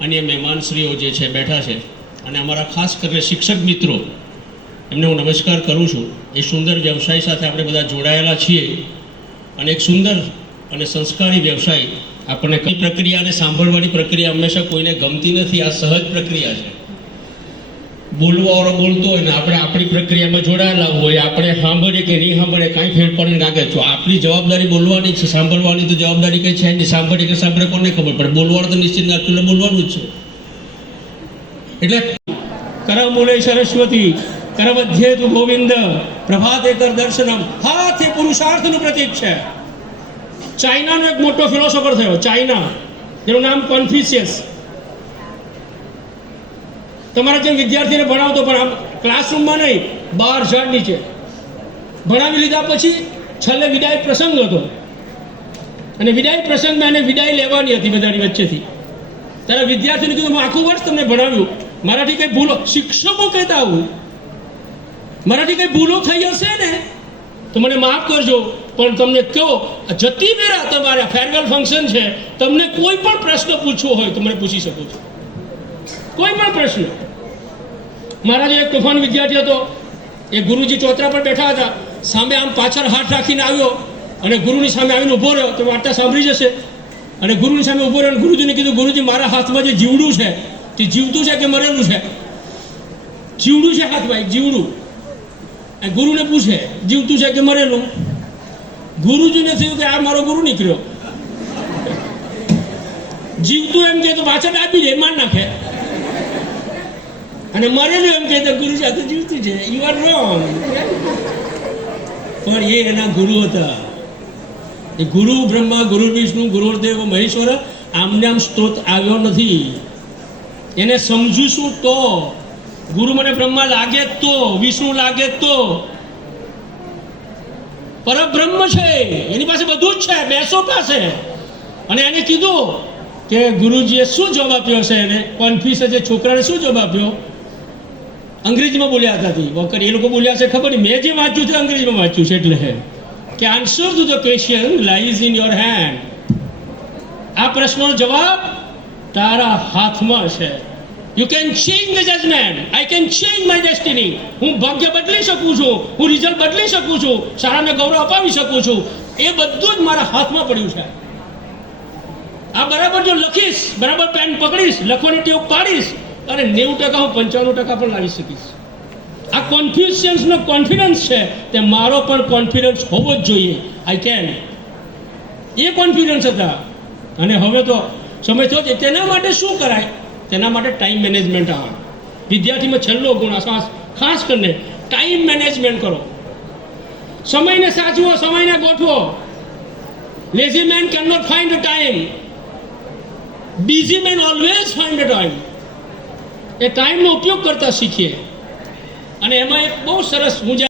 અને અન્ય મહેમાનશ્રીઓ જે છે બેઠા છે અને અમારા ખાસ કરીને શિક્ષક મિત્રો, એમને હું નમસ્કાર કરું છું. એ સુંદર વ્યવસાય સાથે આપણે બધા જોડાયેલા છીએ અને એક સુંદર અને સંસ્કારી વ્યવસાય આપણને કઈ પ્રક્રિયાને સાંભળવાની પ્રક્રિયા હંમેશા કોઈને ગમતી નથી. આ સહજ પ્રક્રિયા છે. બોલવાવાળો બોલતો હોય ને આપણે આપણી પ્રક્રિયામાં જોડાયેલા હોય, આપણે સાંભળીએ કે નહીં સાંભળીએ, કાંઈ ફેર પડે લાગે. તો આપણી જવાબદારી બોલવાની છે, સાંભળવાની તો જવાબદારી કંઈ છે નહીં. સાંભળીએ કે સાંભળે કોને ખબર? પડે બોલવાનું તો નિશ્ચિત નાટ્યું બોલવાનું જ છે. એટલે કરમૂલે સરસ્વતી, કરમ અધ્યેતુ ગોવિંદ, પ્રભાતે કર દર્શનમ. હાથ એ પુરુષાર્થનું પ્રતીક છે. ચાઇનાનો એક મોટો ફિલોસોફર થયો, ચાઇના. જેનું નામ કોન્ફ્યુશિયસ તમારા જેમ વિદ્યાર્થીને ભણાવતો પણ આમ ક્લાસરૂમમાં નહીં બહાર ઝાડ નીચે ભણાવી લીધા પછી છેલ્લે વિદાય પ્રસંગ હતો. અને વિદાય પ્રસંગમાં એને વિદાય લેવાની હતી બધાની વચ્ચેથી. ત્યારે વિદ્યાર્થીને કીધું, હું આખું વર્ષ તમને ભણાવ્યું. મારાથી કંઈ ભૂલો, શિક્ષકો કહેતા આવું મારાથી કંઈ ભૂલો થઈ હશે ને, તો મને માફ કરજો. પણ તમને કહો જતી વેરા તમારા ફેરવેલ ફંક્શન છે. તમને કોઈ પણ પ્રશ્ન પૂછવો હોય તો મને પૂછી શકો છો. કોઈ પણ પ્રશ્ન. મારા જે એક તોફાન વિદ્યાર્થી હતો, એ ગુરુજી ચોતરા પર બેઠા હતા. સામે આમ પાછળ હાથ રાખીને આવ્યો અને ગુરુની સામે આવીને ઊભો રહ્યો. તો વાર્તા સાંભળી જશે. અને ગુરુની સામે ઊભો રહ્યો ગુરુજીને કીધું, ગુરુજી, મારા હાથમાં જે જીવડું છે, તે જીવતું છે કે મરેલું છે? જીવડું છે હાથમાં એક જીવડું. ગુરુને પૂછે, જીવતું છે કે મરેલું? ગુરુજીને થયું કે આ મારો ગુરુ નીકળ્યો. જીવતું એમ કે તો પાછળ આપી દે, માર નાખે. અને મરેલું એમ કે ગુરુ સાથે જીવતું છે. યુ આર રોંગ પણ એ એના ગુરુ હતા. એ ગુરુ બ્રહ્મા, ગુરુ વિષ્ણુ, ગુરુદેવ, મહેશ્વર, આમને આમ સ્ત્રોત આવ્યો નથી. એને સમજુશું તો. ગુરુ મને બ્રહ્મા લાગે તો, વિષ્ણુ લાગે તો. પરબ્રહ્મ છે. એની પાસે બધું જ છે. બેસો પાસે. અને એને કીધું કે ગુરુજીએ શું જવાબ આપ્યો છે એને? કોન્ફ્યુઝ જે છોકરાને શું જવાબ આપ્યો? અંગ્રેજીમાં બોલ્યા હતા વોકર એ લોકો બોલ્યા છે, ખબર મેં જે વાંચ્યું છે, અંગ્રેજીમાં વાંચ્યું છે, એટલે કે answer to the question lies in your hand આ પ્રશ્નનો જવાબ તારા હાથમાં છે. You can change the judgement I can change my destiny હું ભાગ્ય બદલી શકું છું. હું રિઝલ્ટ બદલી શકું છું. શાળાને ગૌરવ અપાવી શકું છું. એ બધું જ મારા હાથમાં પડ્યું છે. આ બરાબર જો લખીશ, બરાબર પેન પકડીશ, લખવાની ટેવ પાડીશ અને નેવું ટકા હું પંચાણું ટકા પણ લાવી શકીશ. આ કોન્ફ્યુશન્સનો કોન્ફિડન્સ છે તે મારો પણ કોન્ફિડન્સ હોવો જ જોઈએ. આઈ કેન એ કોન્ફિડન્સ હતા. અને હવે તો થયો છે. તેના માટે શું કરાય? તેના માટે ટાઈમ મેનેજમેન્ટ આવે. વિદ્યાર્થીમાં છેલ્લો ગુણ ખાસ ખાસ કરીને ટાઈમ મેનેજમેન્ટ કરો. સમયને સાચવો, સમયને ગોઠવો. Lazy man can not find time busy man always find a time એ ટાઈમનો ઉપયોગ કરતા શીખીએ. અને એમાં એક બહુ સરસ જ્યારે